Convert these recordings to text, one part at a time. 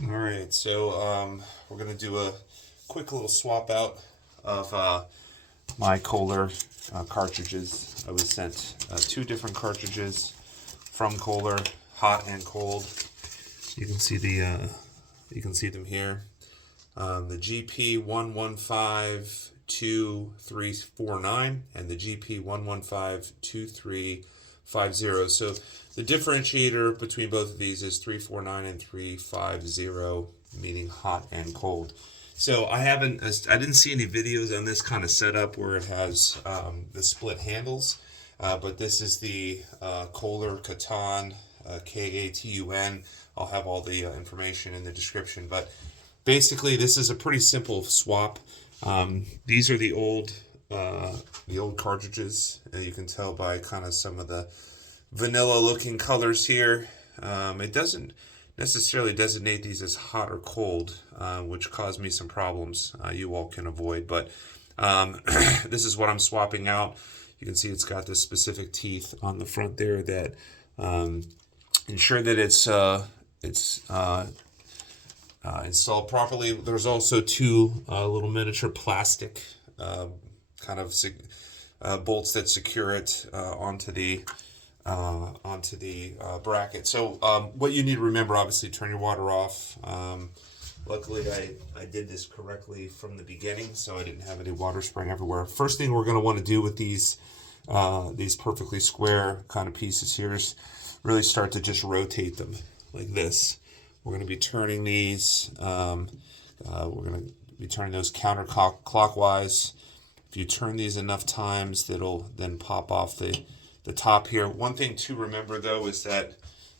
All right, so we're gonna do a quick little swap out of my Kohler cartridges. I was sent two different cartridges from Kohler, hot and cold. You can see you can see them here. The GP1152-349 and the GP1152-350. So the differentiator between both of these is 349 and 350, meaning hot and cold. So I didn't see any videos on this kind of setup where it has the split handles, but this is the Kohler Katun, Katun. I'll have all the information in the description, but basically this is a pretty simple swap. These are the old cartridges. You can tell by kind of some of the vanilla looking colors here. It doesn't necessarily designate these as hot or cold, which caused me some problems you all can avoid. But this is what I'm swapping out. You can see it's got this specific teeth on the front there that ensure that it's installed properly. There's also two little miniature plastic kind of bolts that secure it onto the bracket. So what you need to remember, obviously, turn your water off. Luckily, I did this correctly from the beginning, so I didn't have any water spraying everywhere. First thing we're going to want to do with these perfectly square kind of pieces here is really start to just rotate them like this. We're going to be turning these. We're going to be turning those counterclockwise. If you turn these enough times, that'll then pop off the top here. One thing to remember though is that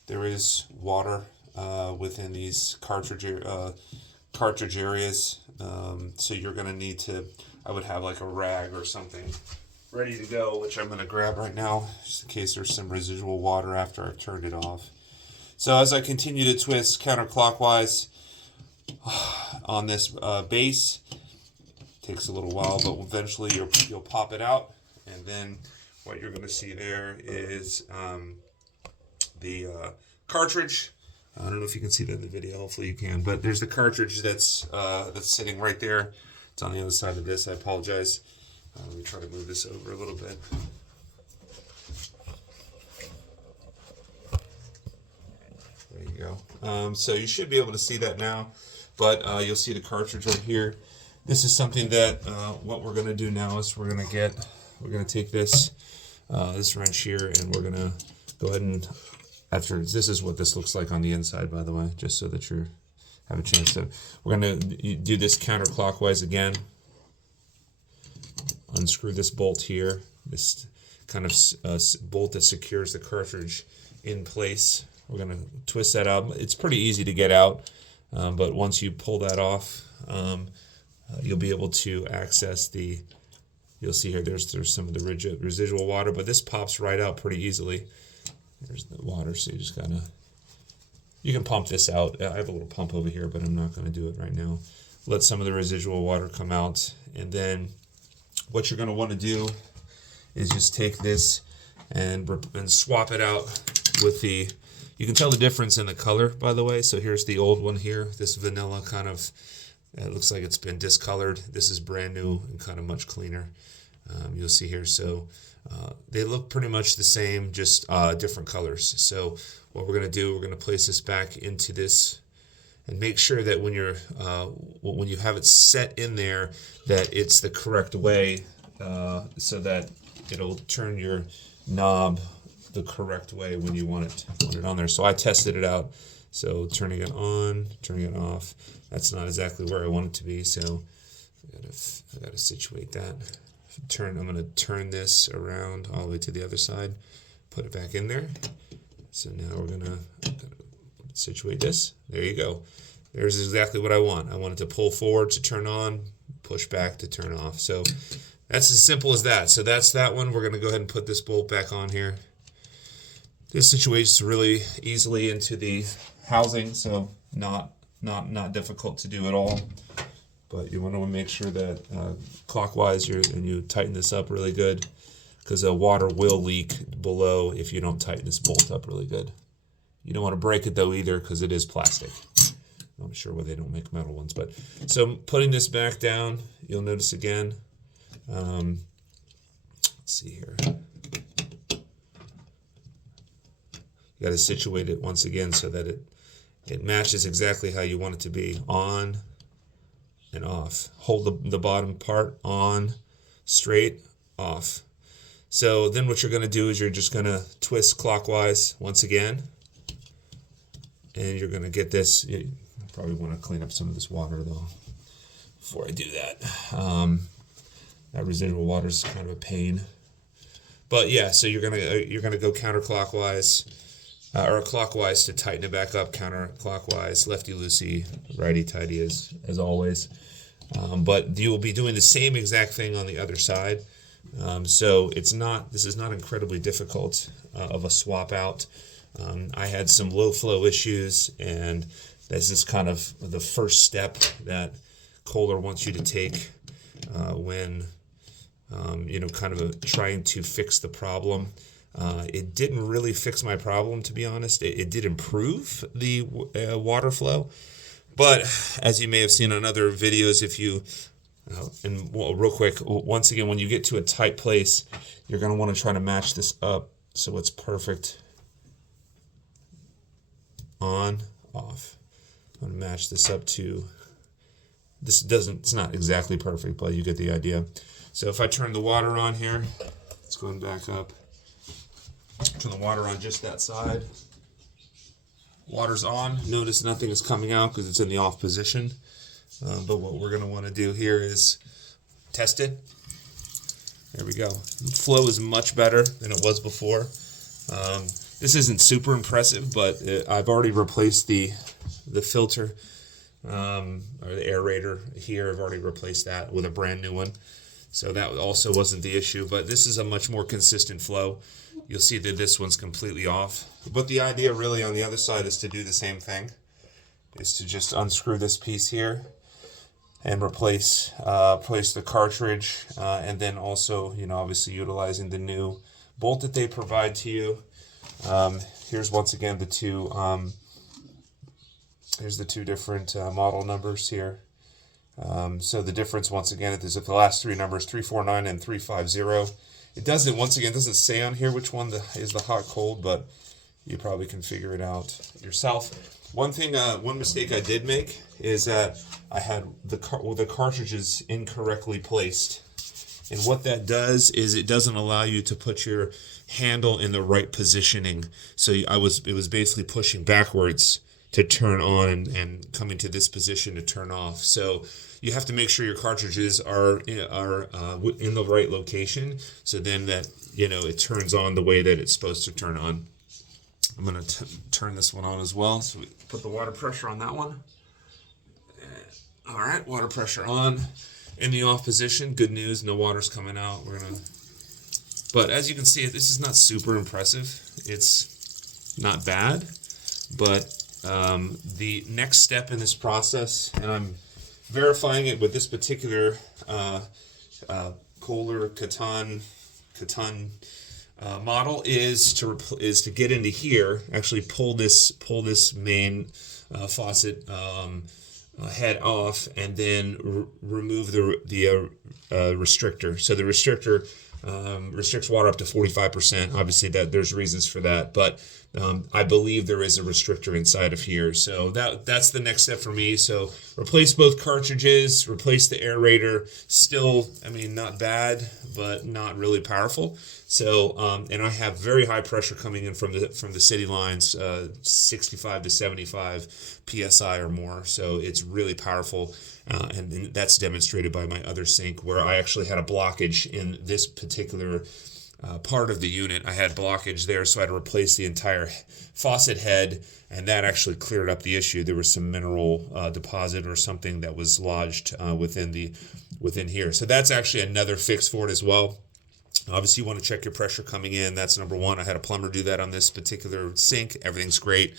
there is water within these cartridge areas, so you're going to need to. I would have like a rag or something ready to go, which I'm going to grab right now, just in case there's some residual water after I've turned it off. So as I continue to twist counterclockwise on this base, takes a little while, but eventually you'll pop it out, and then what you're going to see there is the cartridge. I don't know if you can see that in the video. Hopefully you can. But there's the cartridge that's sitting right there. It's on the other side of this. I apologize. Let me try to move this over a little bit. There you go. So you should be able to see that now, but you'll see the cartridge right here. This is something that what we're going to do now is we're going to take this wrench here, and we're going to go ahead and this is what this looks like on the inside, by the way, just so that you have a chance to. We're going to do this counterclockwise again. Unscrew this bolt here, this kind of bolt that secures the cartridge in place. We're going to twist that out. It's pretty easy to get out, but once you pull that off, you'll be able to access the. You'll see here there's some of the residual water, but this pops right out pretty easily. There's the water, so you just you can pump this out. I have a little pump over here, but I'm not going to do it right now. Let some of the residual water come out, and then what you're going to want to do is just take this and swap it out with the. You can tell the difference in the color, by the way. So here's the old one here, this vanilla kind of. It looks like it's been discolored. This is brand new and kind of much cleaner. You'll see here. So they look pretty much the same, just different colors. So what we're going to do, we're going to place this back into this, and make sure that when you have it set in there, that it's the correct way, so that it'll turn your knob the correct way when you want it on there. So I tested it out. So turning it on, turning it off. That's not exactly where I want it to be, so I gotta situate that. I'm gonna turn this around all the way to the other side, put it back in there. So now we're gonna situate this. There you go. There's exactly what I want. I want it to pull forward to turn on, push back to turn off. So that's as simple as that. So that's that one. We're gonna go ahead and put this bolt back on here. This situates really easily into the housing, so not difficult to do at all. But you want to make sure that clockwise and you tighten this up really good, because the water will leak below if you don't tighten this bolt up really good. You don't want to break it though either, because it is plastic. I'm sure why they don't make metal ones. But so putting this back down, you'll notice again. Let's see here. You got to situate it once again so that it matches exactly how you want it to be. On and off. Hold the bottom part on, straight, off. So then what you're going to do is you're just going to twist clockwise once again. And you're going to get this. You probably want to clean up some of this water though before I do that. That residual water is kind of a pain. But yeah, so you're gonna go counterclockwise or clockwise to tighten it back up, counterclockwise, lefty loosey, righty tighty as always. But you will be doing the same exact thing on the other side. So this is not incredibly difficult of a swap out. I had some low flow issues, and this is kind of the first step that Kohler wants you to take when kind of trying to fix the problem. It didn't really fix my problem, to be honest. It did improve the water flow, but as you may have seen on other videos, if you real quick, once again, when you get to a tight place, you're going to want to try to match this up so it's perfect. On, off. I'm going to match this up to, it's not exactly perfect, but you get the idea. So if I turn the water on here, it's going back up. Turn the water on just that side. Water's on. Notice nothing is coming out because it's in the off position. But what we're going to want to do here is test it. There we go. The flow is much better than it was before. This isn't super impressive, but I've already replaced the filter or the aerator here. I've already replaced that with a brand new one. So that also wasn't the issue, but this is a much more consistent flow. You'll see that this one's completely off. But the idea really on the other side is to do the same thing, is to just unscrew this piece here and replace the cartridge, and then also, obviously utilizing the new bolt that they provide to you. Here's once again the two. Here's the two different model numbers here. So the difference once again is that the last three numbers, 349 and 350. It doesn't say on here which one is the hot cold, but you probably can figure it out yourself. One mistake I did make is that I had the cartridges incorrectly placed. And what that does is it doesn't allow you to put your handle in the right positioning. So it was basically pushing backwards to turn on and coming to this position to turn off. So you have to make sure your cartridges are in the right location. So then that it turns on the way that it's supposed to turn on. I'm gonna turn this one on as well. So we put the water pressure on that one. All right, water pressure on. In the off position, good news, no water's coming out. But as you can see, this is not super impressive. It's not bad, but the next step in this process, and I'm verifying it with this particular Kohler Katun model, is to get into here, actually pull this main faucet head off, and then remove the restrictor. So the restrictor restricts water up to 45%. Obviously, there's reasons for that, but I believe there is a restrictor inside of here. So that's the next step for me. So replace both cartridges, replace the aerator. Still, not bad, but not really powerful. So, and I have very high pressure coming in from the city lines, 65 to 75 psi or more. So it's really powerful, and that's demonstrated by my other sink, where I actually had a blockage in this particular part of the unit. I had blockage there, so I had to replace the entire faucet head, and that actually cleared up the issue. There was some mineral deposit or something that was lodged within here. So that's actually another fix for it as well. Obviously, you want to check your pressure coming in. That's number one. I had a plumber do that on this particular sink. Everything's great.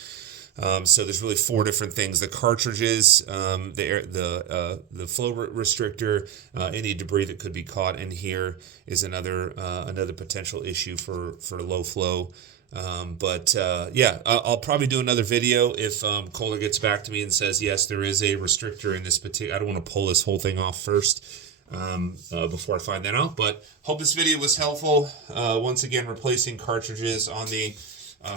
So there's really four different things: the cartridges, the flow restrictor, any debris that could be caught in here is another potential issue for low flow. Yeah, I'll probably do another video if Kohler gets back to me and says, yes, there is a restrictor in this particular. I don't want to pull this whole thing off first before I find that out. But hope this video was helpful. Once again, replacing cartridges on the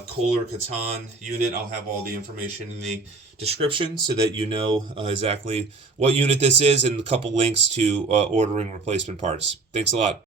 Kohler Katun unit. I'll have all the information in the description so that you know exactly what unit this is and a couple links to ordering replacement parts. Thanks a lot.